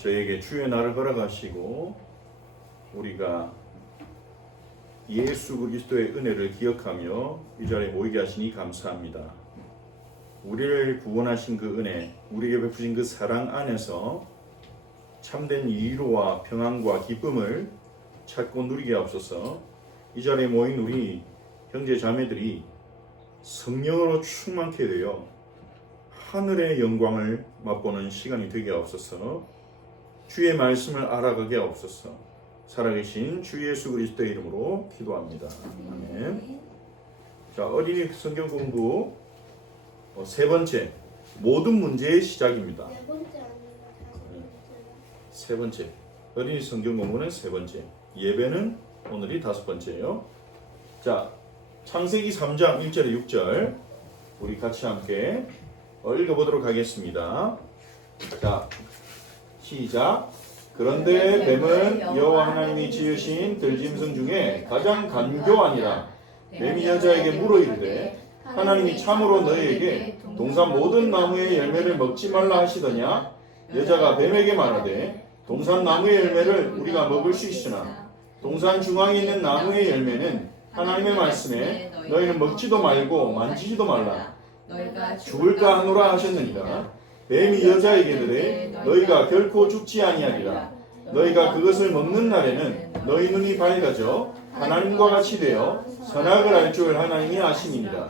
저에게 주의 날을 허락하시고 우리가 예수 그리스도의 은혜를 기억하며 이 자리에 모이게 하시니 감사합니다. 우리를 구원하신 그 은혜, 우리에게 베푸신 그 사랑 안에서 참된 위로와 평안과 기쁨을 찾고 누리게 하옵소서. 이 자리에 모인 우리 형제 자매들이 성령으로 충만케 되어 하늘의 영광을 맛보는 시간이 되게 하옵소서. 주의 말씀을 알아가게 하옵소서. 살아계신 주 예수 그리스도의 이름으로 기도합니다. 아멘. 자, 어린이 성경 공부 세 번째, 모든 문제의 시작입니다. 네 번째 아니라 다섯 번째. 세 번째, 어린이 성경 공부는 세 번째, 예배는 오늘이 다섯 번째예요. 자, 창세기 3장 1절에 6절 우리 같이 함께 읽어보도록 하겠습니다. 자, 시작. 그런데 뱀은 여호와 하나님이 지으신 들짐승 중에 가장 간교하니라. 뱀이 여자에게 물어 이르되 하나님이 참으로 너희에게 동산 모든 나무의 열매를 먹지 말라 하시더냐? 여자가 뱀에게 말하되 동산 나무의 열매를 우리가 먹을 수 있으나 동산 중앙에 있는 나무의 열매는 하나님의 말씀에 너희는 먹지도 말고 만지지도 말라. 죽을까 하노라 하셨느니라. 뱀이 여자에게 이르되 너희가 결코 죽지 아니하리라. 너희가 그것을 먹는 날에는 너희 눈이 밝아져 하나님과 같이 되어 선악을 알 줄 하나님이 아심이니라.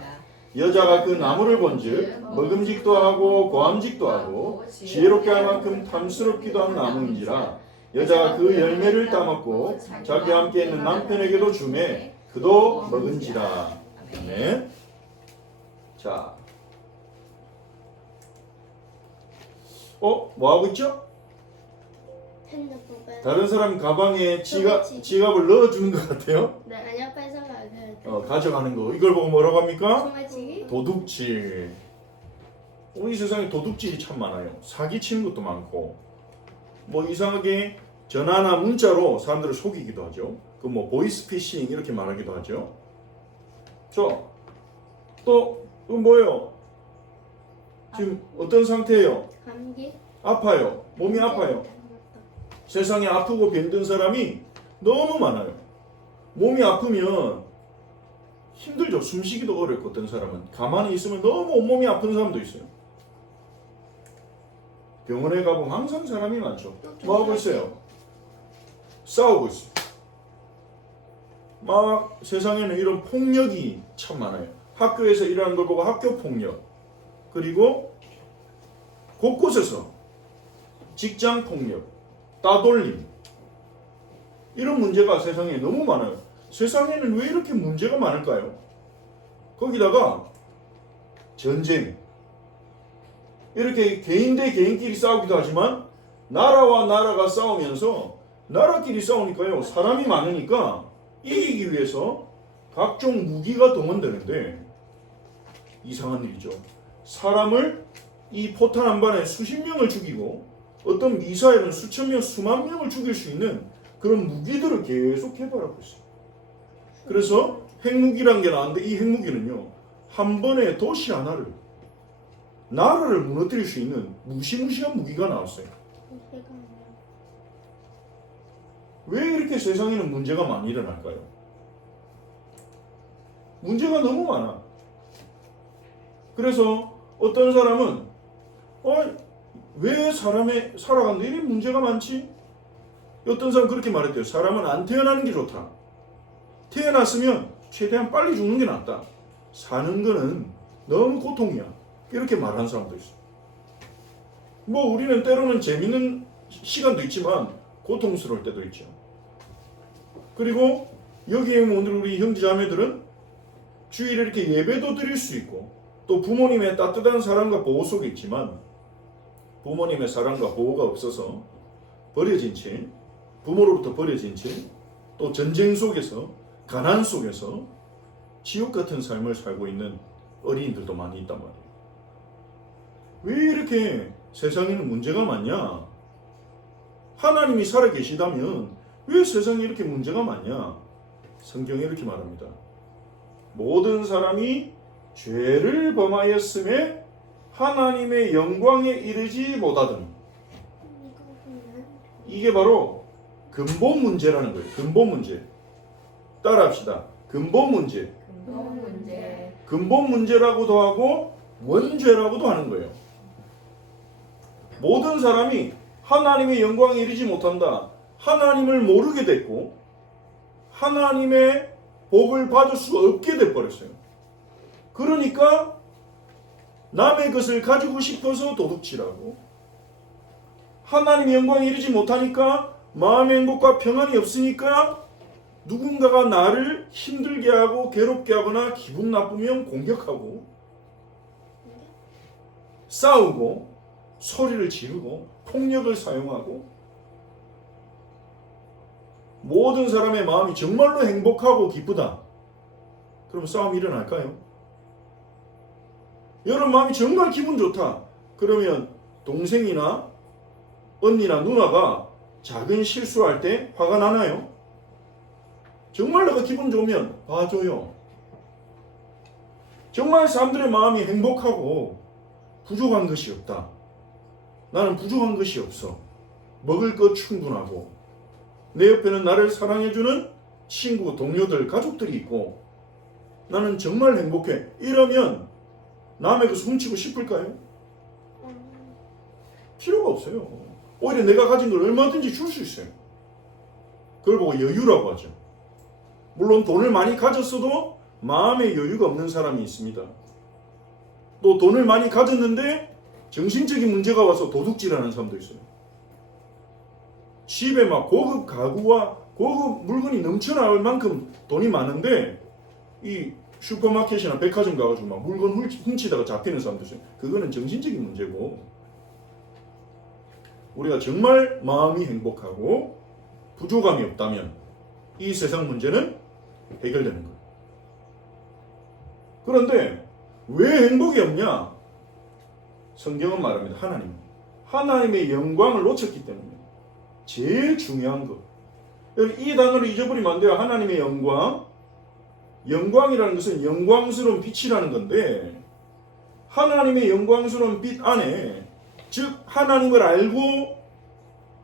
여자가 그 나무를 본즉 먹음직도 하고 고함직도 하고 지혜롭게 할 만큼 탐스럽기도 한 나무인지라. 여자가 그 열매를 따먹고 자기와 함께 있는 남편에게도 주매 그도 먹은지라. 네. 자, 뭐 하고 있죠? 핸드폰 빼. 다른 사람 가방에 지갑을 넣어주는 것 같아요. 네, 아니야 뺏어가야 돼. 가져가는 거. 이걸 보고 뭐라고 합니까? 소매치기? 도둑질. 이 세상에 도둑질이 참 많아요. 사기치는 것도 많고, 뭐 이상하게 전화나 문자로 사람들을 속이기도 하죠. 그 뭐 보이스피싱 이렇게 말하기도 하죠. 또 뭐예요? 지금 어떤 상태예요? 감기? 아파요. 몸이 아파요. 세상에 아프고 병든 사람이 너무 많아요. 몸이 아프면 힘들죠. 숨쉬기도 어렵고 어떤 사람은 가만히 있으면 너무 온몸이 아픈 사람도 있어요. 병원에 가보면 항상 사람이 많죠. 뭐 하고 있어요? 싸우고 있어요. 막 세상에는 이런 폭력이 참 많아요. 학교에서 일어나는 걸 보고 학교 폭력, 그리고 곳곳에서 직장 폭력, 따돌림, 이런 문제가 세상에 너무 많아요. 세상에는 왜 이렇게 문제가 많을까요? 거기다가 전쟁, 이렇게 개인 대 개인끼리 싸우기도 하지만 나라와 나라가 싸우면서 나라끼리 싸우니까요, 사람이 많으니까 이기기 위해서 각종 무기가 동원되는데 이상한 일이죠. 사람을 이 포탄 한 발에 수십 명을 죽이고 어떤 미사일은 수천 명, 수만 명을 죽일 수 있는 그런 무기들을 계속 개발하고 있어요. 그래서 핵무기란 게 나왔는데 이 핵무기는요, 한 번에 도시 하나를, 나라를 무너뜨릴 수 있는 무시무시한 무기가 나왔어요. 왜 이렇게 세상에는 문제가 많이 일어날까요? 문제가 너무 많아. 그래서 어떤 사람은 왜 사람의 살아가는데 이렇게 문제가 많지? 어떤 사람은 그렇게 말했대요. 사람은 안 태어나는 게 좋다. 태어났으면 최대한 빨리 죽는 게 낫다. 사는 거는 너무 고통이야. 이렇게 말하는 사람도 있어. 뭐 우리는 때로는 재밌는 시간도 있지만 고통스러울 때도 있죠. 그리고 여기에 오늘 우리 형제자매들은 주일에 이렇게 예배도 드릴 수 있고 또 부모님의 따뜻한 사랑과 보호 속에 있지만 부모님의 사랑과 보호가 없어서 버려진 채, 부모로부터 버려진 채, 또 전쟁 속에서, 가난 속에서 지옥 같은 삶을 살고 있는 어린이들도 많이 있단 말이에요. 왜 이렇게 세상에는 문제가 많냐? 하나님이 살아계시다면 왜 세상에 이렇게 문제가 많냐? 성경에 이렇게 말합니다. 모든 사람이 죄를 범하였음에 하나님의 영광에 이르지 못하더니. 이게 바로 근본 문제라는 거예요. 근본 문제. 따라합시다. 근본 문제. 근본 문제. 근본 문제라고도 하고 원죄라고도 하는 거예요. 모든 사람이 하나님의 영광에 이르지 못한다. 하나님을 모르게 됐고 하나님의 복을 받을 수 없게 돼버렸어요. 그러니까 남의 것을 가지고 싶어서 도둑질하고 하나님의 영광에 이르지 못하니까 마음의 행복과 평안이 없으니까 누군가가 나를 힘들게 하고 괴롭게 하거나 기분 나쁘면 공격하고 싸우고 소리를 지르고 폭력을 사용하고 모든 사람의 마음이 정말로 행복하고 기쁘다. 그럼 싸움이 일어날까요? 여러분 마음이 정말 기분 좋다. 그러면 동생이나 언니나 누나가 작은 실수할 때 화가 나나요? 정말 내가 기분 좋으면 봐줘요. 정말 사람들의 마음이 행복하고 부족한 것이 없다. 나는 부족한 것이 없어. 먹을 것 충분하고 내 옆에는 나를 사랑해주는 친구, 동료들, 가족들이 있고 나는 정말 행복해. 이러면 남의 것을 훔치고 싶을까요? 필요가 없어요. 오히려 내가 가진 걸 얼마든지 줄 수 있어요. 그걸 보고 여유라고 하죠. 물론 돈을 많이 가졌어도 마음의 여유가 없는 사람이 있습니다. 또 돈을 많이 가졌는데 정신적인 문제가 와서 도둑질하는 사람도 있어요. 집에 막 고급 가구와 고급 물건이 넘쳐나올 만큼 돈이 많은데 이 슈퍼마켓이나 백화점 가가지고 막 물건 훔치다가 잡히는 사람도 있어요. 그거는 정신적인 문제고 우리가 정말 마음이 행복하고 부족함이 없다면 이 세상 문제는 해결되는 거예요. 그런데 왜 행복이 없냐? 성경은 말합니다. 하나님의 영광을 놓쳤기 때문에 제일 중요한 것. 이 단어를 잊어버리면 안 돼요. 하나님의 영광. 영광이라는 것은 영광스러운 빛이라는 건데 하나님의 영광스러운 빛 안에 즉 하나님을 알고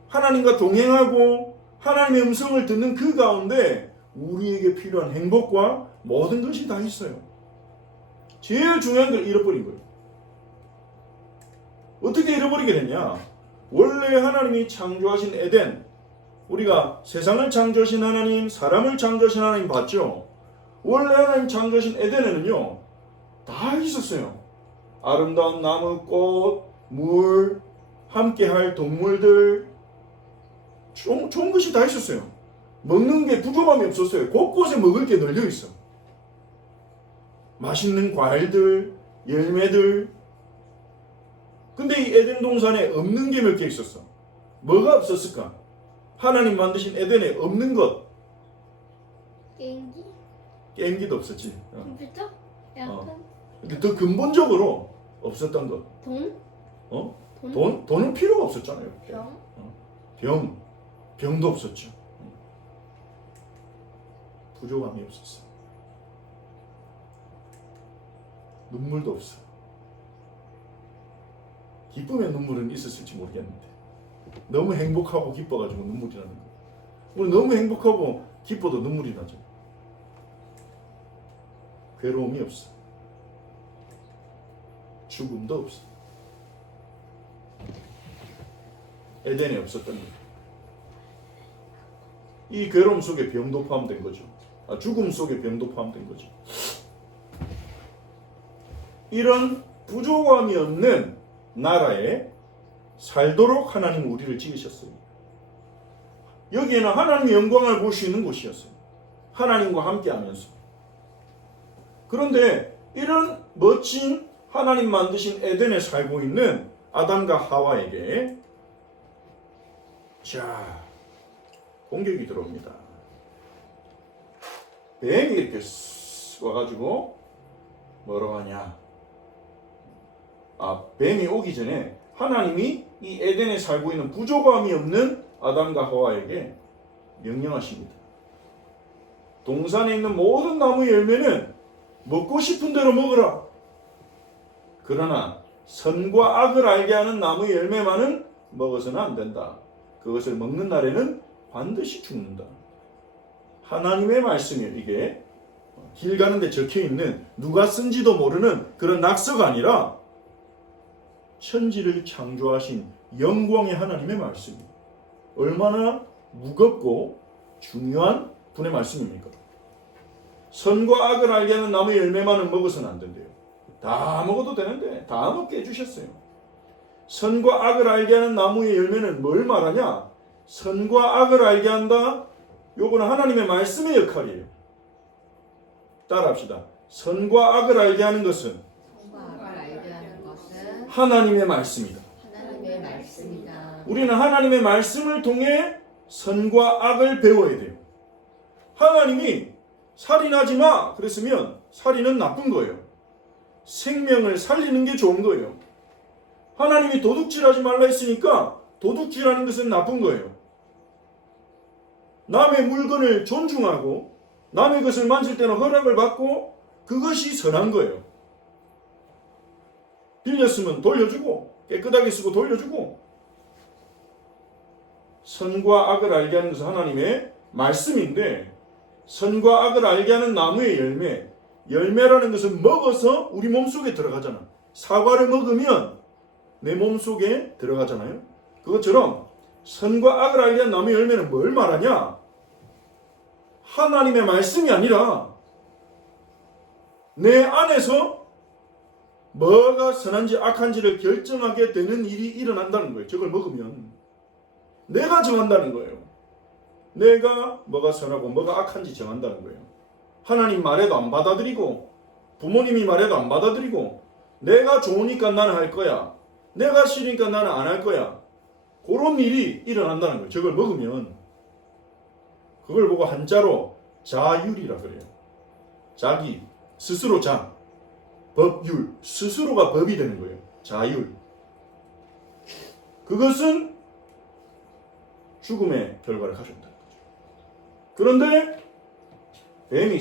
하나님과 동행하고 하나님의 음성을 듣는 그 가운데 우리에게 필요한 행복과 모든 것이 다 있어요. 제일 중요한 걸 잃어버린 거예요. 어떻게 잃어버리게 됐냐? 원래 하나님이 창조하신 에덴, 우리가 세상을 창조하신 하나님, 사람을 창조하신 하나님 봤죠? 원래 하나님 창조하신 에덴에는요 다 있었어요. 아름다운 나무, 꽃, 물, 함께할 동물들, 좋은 것이 다 있었어요. 먹는 게 부족함이 없었어요. 곳곳에 먹을 게 널려 있어. 맛있는 과일들, 열매들. 근데 이 에덴 동산에 없는 게 몇 개 있었어. 뭐가 없었을까? 하나님 만드신 에덴에 없는 것. 게임기? 게임기도 없었지. 컴퓨터? 에어컨? 근데 더 근본적으로 없었던 것. 돈? 돈은 필요가 없었잖아요. 병? 병도 없었죠. 부족함이 없었어. 눈물도 없어. 기쁨의 눈물은 있었을지 모르겠는데 너무 행복하고 기뻐가지고 눈물이 나는 거예요. 우리 너무 행복하고 기뻐도 눈물이 나죠. 괴로움이 없어. 죽음도 없어. 에덴에 없었던 거예요. 이 괴로움 속에 병도 포함된 거죠. 죽음 속에 병도 포함된 거죠. 이런 부족함이 없는 나라에 살도록 하나님 우리를 지으셨어요. 여기에는 하나님의 영광을 볼 수 있는 곳이었어요. 하나님과 함께하면서. 그런데 이런 멋진 하나님 만드신 에덴에 살고 있는 아담과 하와에게 공격이 들어옵니다. 뱀이 이렇게 와가지고 뭐라고 하냐? 뱀이 오기 전에 하나님이 이 에덴에 살고 있는 부족함이 없는 아담과 하와에게 명령하십니다. 동산에 있는 모든 나무 열매는 먹고 싶은 대로 먹으라. 그러나 선과 악을 알게 하는 나무 열매만은 먹어서는 안 된다. 그것을 먹는 날에는 반드시 죽는다. 하나님의 말씀이에요. 이게 길 가는데 적혀있는 누가 쓴지도 모르는 그런 낙서가 아니라 천지를 창조하신 영광의 하나님의 말씀이에요. 얼마나 무겁고 중요한 분의 말씀입니까? 선과 악을 알게 하는 나무의 열매만은 먹어서는 안 된대요. 다 먹어도 되는데 다 먹게 해주셨어요. 선과 악을 알게 하는 나무의 열매는 뭘 말하냐? 선과 악을 알게 한다. 요거는 하나님의 말씀의 역할이에요. 따라합시다. 선과 악을 알게 하는 것은 선과 악을 알게 하는 것은 하나님의 말씀이다. 하나님의 말씀이다. 우리는 하나님의 말씀을 통해 선과 악을 배워야 돼요. 하나님이 살인하지 마 그랬으면 살인은 나쁜 거예요. 생명을 살리는 게 좋은 거예요. 하나님이 도둑질하지 말라 했으니까 도둑질하는 것은 나쁜 거예요. 남의 물건을 존중하고 남의 것을 만질 때는 허락을 받고 그것이 선한 거예요. 빌렸으면 돌려주고 깨끗하게 쓰고 돌려주고 선과 악을 알게 하는 것은 하나님의 말씀인데 선과 악을 알게 하는 나무의 열매라는 것은 먹어서 우리 몸속에 들어가잖아. 사과를 먹으면 내 몸속에 들어가잖아요. 그것처럼 선과 악을 알게 하는 나무의 열매는 뭘 말하냐? 하나님의 말씀이 아니라 내 안에서 뭐가 선한지 악한지를 결정하게 되는 일이 일어난다는 거예요. 저걸 먹으면 내가 정한다는 거예요. 내가 뭐가 선하고 뭐가 악한지 정한다는 거예요. 하나님 말에도 안 받아들이고 부모님이 말해도 안 받아들이고 내가 좋으니까 나는 할 거야. 내가 싫으니까 나는 안 할 거야. 그런 일이 일어난다는 거예요. 저걸 먹으면. 그걸 보고 한자로 자율이라 그래요. 자기, 스스로 자, 법율, 스스로가 법이 되는 거예요. 자율. 그것은 죽음의 결과를 가져온다는 거죠. 그런데 뱀이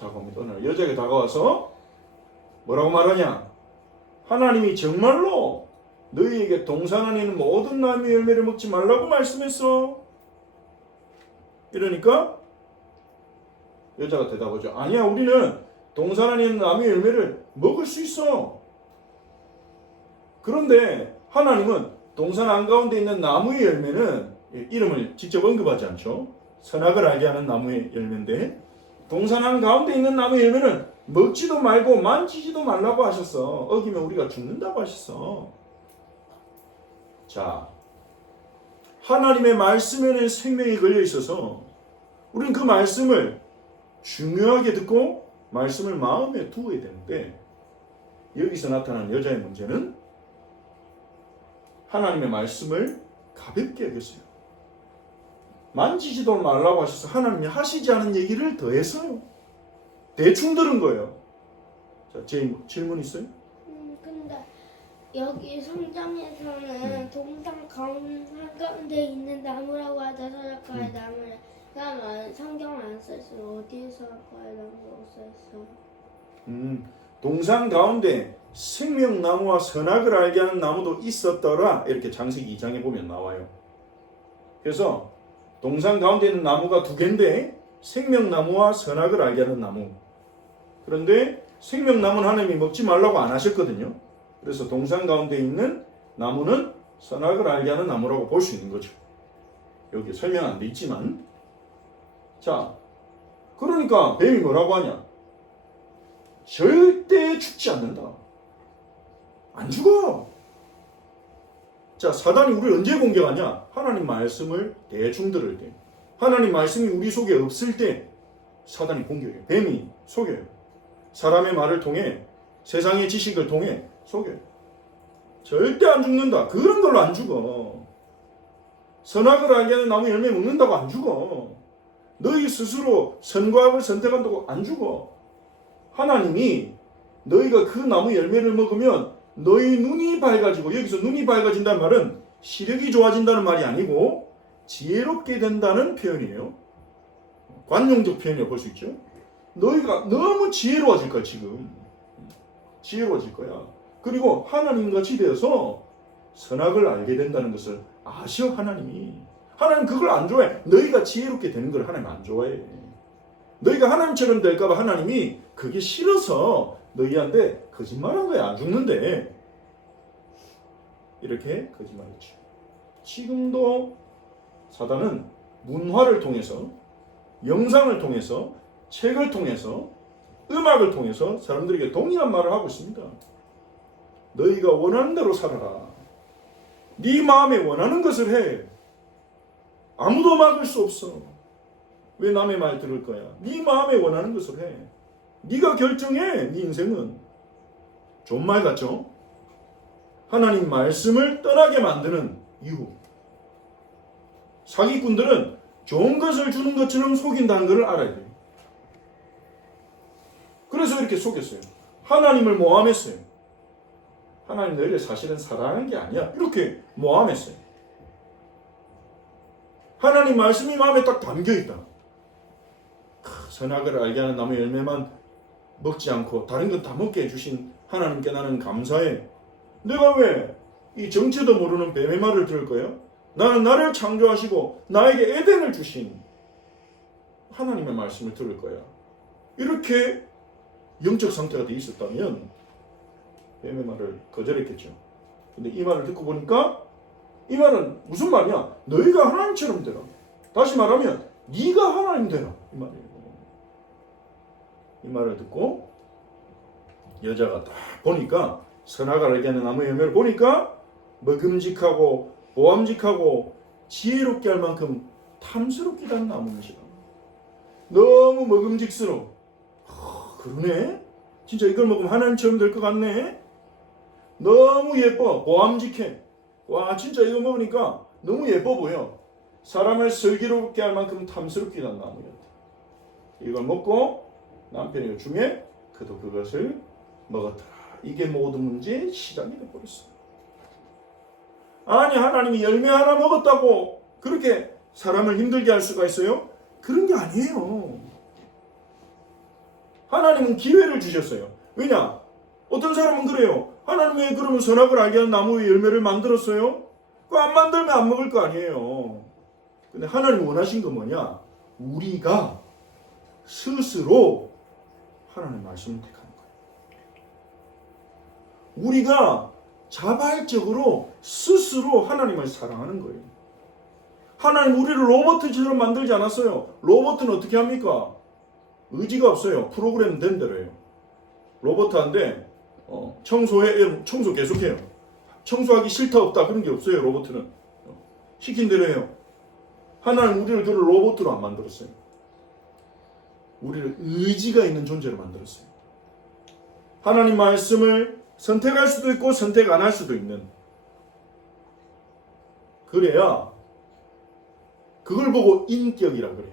다가옵니다. 오늘 여자에게 다가와서 뭐라고 말하냐? 하나님이 정말로 너희에게 동산 안에 있는 모든 나무의 열매를 먹지 말라고 말씀했어. 이러니까 여자가 대답하죠. 아니야, 우리는 동산 안에 있는 나무의 열매를 먹을 수 있어. 그런데 하나님은 동산 한가운데 있는 나무의 열매는 이름을 직접 언급하지 않죠. 선악을 알게 하는 나무의 열매인데 동산 한가운데 있는 나무의 열매는 먹지도 말고 만지지도 말라고 하셨어. 어기면 우리가 죽는다고 하셨어. 자, 하나님의 말씀에는 생명이 걸려 있어서 우리는 그 말씀을 중요하게 듣고 말씀을 마음에 두어야 되는데 여기서 나타나는 여자의 문제는 하나님의 말씀을 가볍게 여겼어요. 만지지도 말라고 하셔서 하나님이 하시지 않은 얘기를 더했어요. 대충 들은 거예요. 자, 제 질문 있어요? 근데 여기 성경에서는 동상 가운데 있는 나무라고 하자 서약과의 나무를 그러면 성경 안 써있어 어디에 서약과의 나무라고 써있어? 동산 가운데 생명나무와 선악을 알게 하는 나무도 있었더라. 이렇게 창세기 2장에 보면 나와요. 그래서 동산 가운데 있는 나무가 두 개인데 생명나무와 선악을 알게 하는 나무. 그런데 생명나무는 하나님이 먹지 말라고 안 하셨거든요. 그래서 동산 가운데 있는 나무는 선악을 알게 하는 나무라고 볼 수 있는 거죠. 여기 설명 안 돼 있지만. 자, 그러니까 뱀이 뭐라고 하냐? 절대 죽지 않는다. 안 죽어. 자, 사단이 우리를 언제 공격하냐? 하나님 말씀을 대충 들을 때. 하나님 말씀이 우리 속에 없을 때 사단이 공격해요. 뱀이 속여요. 사람의 말을 통해 세상의 지식을 통해 속여요. 절대 안 죽는다. 그런 걸로 안 죽어. 선악을 알게 하는 나무 열매 먹는다고 안 죽어. 너희 스스로 선과 악을 선택한다고 안 죽어. 하나님이 너희가 그 나무 열매를 먹으면 너희 눈이 밝아지고, 여기서 눈이 밝아진다는 말은 시력이 좋아진다는 말이 아니고 지혜롭게 된다는 표현이에요. 관용적 표현이라고 볼 수 있죠. 너희가 너무 지혜로워질 거야. 지금 지혜로워질 거야. 그리고 하나님같이 되어서 선악을 알게 된다는 것을 아셔. 하나님이 하나님 그걸 안 좋아해. 너희가 지혜롭게 되는 걸 하나님 안 좋아해. 너희가 하나님처럼 될까봐 하나님이 그게 싫어서 너희한테 거짓말한 거야. 안 죽는데. 이렇게 거짓말했죠. 지금도 사단은 문화를 통해서, 영상을 통해서, 책을 통해서, 음악을 통해서 사람들에게 동일한 말을 하고 있습니다. 너희가 원하는 대로 살아라. 네 마음에 원하는 것을 해. 아무도 막을 수 없어. 왜 남의 말 들을 거야? 네 마음에 원하는 것을 해. 네가 결정해. 네 인생은. 좋은 말 같죠? 하나님 말씀을 떠나게 만드는 이유. 사기꾼들은 좋은 것을 주는 것처럼 속인다는 것을 알아야 돼요. 그래서 이렇게 속였어요. 하나님을 모함했어요. 하나님 너희를 사실은 사랑하는 게 아니야. 이렇게 모함했어요. 하나님 말씀이 마음에 딱 담겨있다. 선악을 알게 하는 나무 열매만 먹지 않고 다른 건 다 먹게 해주신 하나님께 나는 감사해. 내가 왜 이 정체도 모르는 뱀의 말을 들을 거예요? 나는 나를 창조하시고 나에게 에덴을 주신 하나님의 말씀을 들을 거야. 이렇게 영적 상태가 돼 있었다면 뱀의 말을 거절했겠죠. 근데 이 말을 듣고 보니까 이 말은 무슨 말이야? 너희가 하나님처럼 되라. 다시 말하면 네가 하나님 되라. 이 말이에요. 이 말을 듣고 여자가 딱 보니까 선악을 알게 하는 나무 열매를 보니까 먹음직하고 보암직하고 지혜롭게 할 만큼 탐스럽기도 한 나무입니다. 너무 먹음직스러워. 그러네? 진짜 이걸 먹으면 하나님처럼 될 것 같네? 너무 예뻐. 보암직해. 와, 진짜 이거 먹으니까 너무 예뻐 보여. 사람을 슬기롭게 할 만큼 탐스럽기도 한 나무였다. 이걸 먹고 남편이 중에 그도 그것을 먹었더라. 이게 모든 문제의 시작이 되어버렸어. 아니, 하나님이 열매 하나 먹었다고 그렇게 사람을 힘들게 할 수가 있어요? 그런 게 아니에요. 하나님은 기회를 주셨어요. 왜냐? 어떤 사람은 그래요. 하나님 왜 그러면 선악을 알게 하는 나무의 열매를 만들었어요? 그거 안 만들면 안 먹을 거 아니에요. 근데 하나님 원하신 건 뭐냐? 우리가 스스로 하나님 말씀을 택하는 거예요. 우리가 자발적으로 스스로 하나님을 사랑하는 거예요. 하나님 우리를 로봇처럼 만들지 않았어요. 로봇은 어떻게 합니까? 의지가 없어요. 프로그램 된 대로 해요. 로봇한테 청소해, 청소 계속해요. 청소하기 싫다 없다 그런 게 없어요. 로봇은 시킨 대로 해요. 하나님 우리를 그런 로봇으로 안 만들었어요. 우리를 의지가 있는 존재로 만들었어요. 하나님 말씀을 선택할 수도 있고 선택 안 할 수도 있는. 그래야 그걸 보고 인격이라 그래요.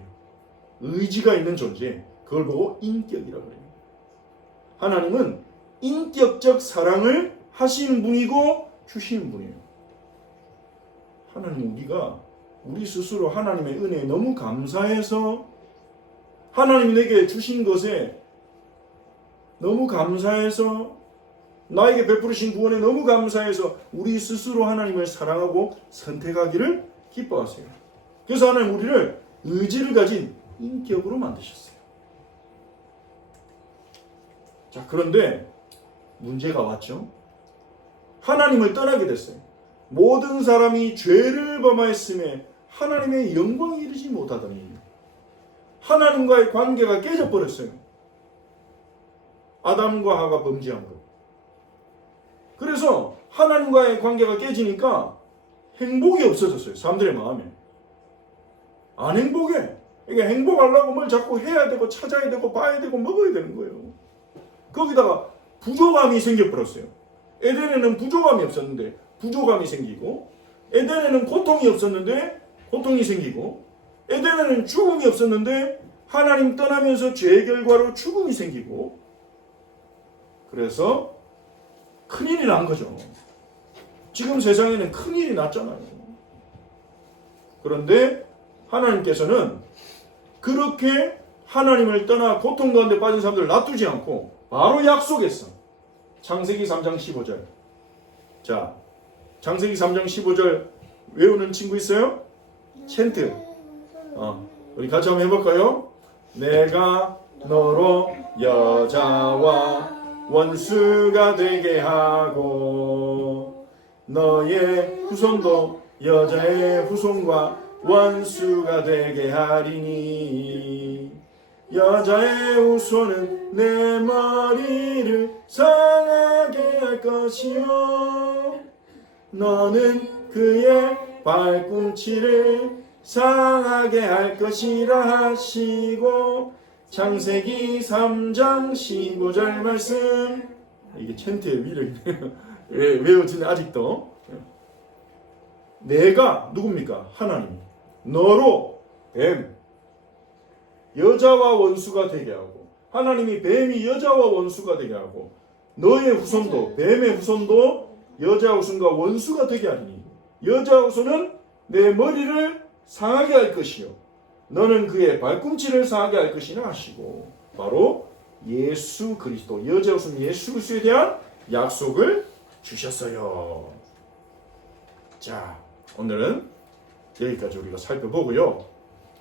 의지가 있는 존재. 그걸 보고 인격이라 그래요. 하나님은 인격적 사랑을 하시는 분이고 주시는 분이에요. 하나님 우리가 우리 스스로 하나님의 은혜에 너무 감사해서 하나님이 내게 주신 것에 너무 감사해서 나에게 베푸르신 구원에 너무 감사해서 우리 스스로 하나님을 사랑하고 선택하기를 기뻐하세요. 그래서 하나님 우리를 의지를 가진 인격으로 만드셨어요. 자, 그런데 문제가 왔죠. 하나님을 떠나게 됐어요. 모든 사람이 죄를 범하였음에 하나님의 영광에 이르지 못하더니 하나님과의 관계가 깨져버렸어요. 아담과 하가 범죄한 것. 그래서 하나님과의 관계가 깨지니까 행복이 없어졌어요. 사람들의 마음에. 안 행복해. 이게 행복하려고 뭘 자꾸 해야 되고 찾아야 되고 봐야 되고 먹어야 되는 거예요. 거기다가 부족함이 생겨버렸어요. 에덴에는 부족함이 없었는데 부족함이 생기고, 에덴에는 고통이 없었는데 고통이 생기고, 에덴에는 죽음이 없었는데 하나님 떠나면서 죄의 결과로 죽음이 생기고, 그래서 큰일이 난 거죠. 지금 세상에는 큰일이 났잖아요. 그런데 하나님께서는 그렇게 하나님을 떠나 고통 가운데 빠진 사람들을 놔두지 않고 바로 약속했어. 창세기 3장 15절. 자, 창세기 3장 15절 외우는 친구 있어요? 챈트. 우리 같이 한번 해볼까요? 내가 너로 여자와 원수가 되게 하고 너의 후손도 여자의 후손과 원수가 되게 하리니 여자의 후손은 내 머리를 상하게 할 것이요 너는 그의 발꿈치를 상하게 할 것이라 하시고 창세기 3장 15절 말씀. 이게 챈트의 위력이네요. 외워지네 아직도. 내가 누굽니까? 하나님 너로 뱀 여자와 원수가 되게 하고 하나님이 뱀이 여자와 원수가 되게 하고 너의 후손도 뱀의 후손도 여자 후손과 원수가 되게 하리니 여자 후손은 내 머리를 상하게 할 것이요 너는 그의 발꿈치를 상하게 할 것이라 하시고 바로 예수 그리스도 여자 후손 예수 그리스도에 대한 약속을 주셨어요. 자 오늘은 여기까지 우리가 살펴보고요.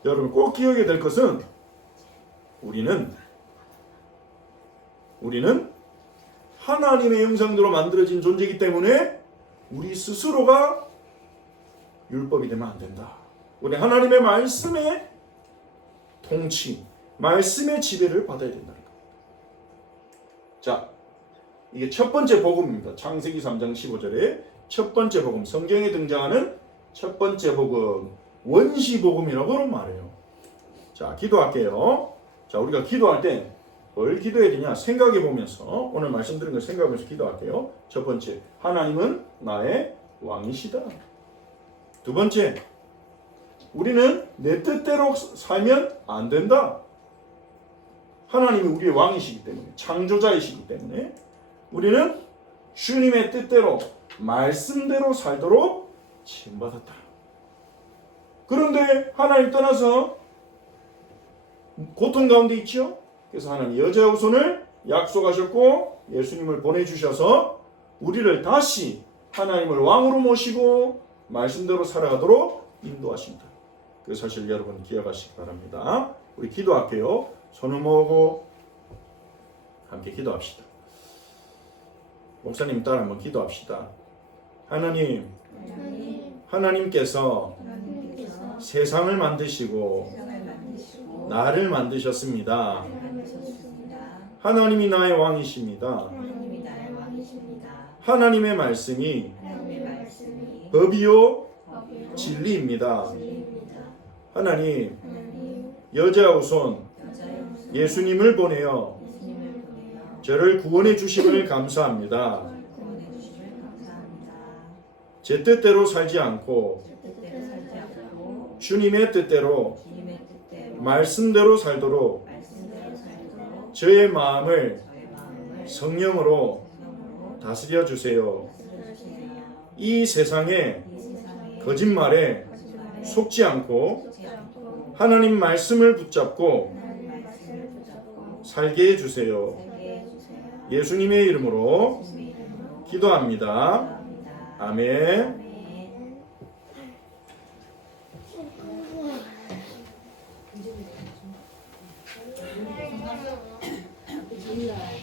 여러분 꼭 기억해야 될 것은 우리는 하나님의 형상대로 만들어진 존재이기 때문에 우리 스스로가 율법이 되면 안 된다. 우리 하나님의 말씀의 통치, 말씀의 지배를 받아야 된다는 겁니다. 자, 이게 첫 번째 복음입니다. 창세기 3장 15절에 첫 번째 복음, 성경에 등장하는 첫 번째 복음, 원시 복음이라고 말해요. 자, 기도할게요. 자, 우리가 기도할 때 뭘 기도해야 되냐? 생각해 보면서 오늘 말씀드린 걸 생각하면서 기도할게요. 첫 번째, 하나님은 나의 왕이시다. 두 번째, 우리는 내 뜻대로 살면 안 된다. 하나님이 우리의 왕이시기 때문에, 창조자이시기 때문에 우리는 주님의 뜻대로, 말씀대로 살도록 지음받았다. 그런데 하나님 떠나서 고통 가운데 있죠? 그래서 하나님 여자 후손을 약속하셨고 예수님을 보내주셔서 우리를 다시 하나님을 왕으로 모시고 말씀대로 살아가도록 인도하신다. 그 사실 여러분 기억하시기 바랍니다. 우리 기도할게요. 손을 모으고 함께 기도합시다. 목사님 따라 한번 기도합시다. 하나님, 하나님께서 세상을 만드시고 나를 만드셨습니다. 하나님이 나의 왕이십니다. 하나님의 말씀이 법이요 진리입니다. 하나님, 여자 후손 예수님을 보내어 저를 구원해 주심을 감사합니다. 제 뜻대로 살지 않고 주님의 뜻대로 말씀대로 살도록 저의 마음을 성령으로 다스려 주세요. 이 세상에 거짓말에 속지 않고 하나님 말씀을 붙잡고 살게 해주세요. 예수님의 이름으로 기도합니다. 아멘. 네.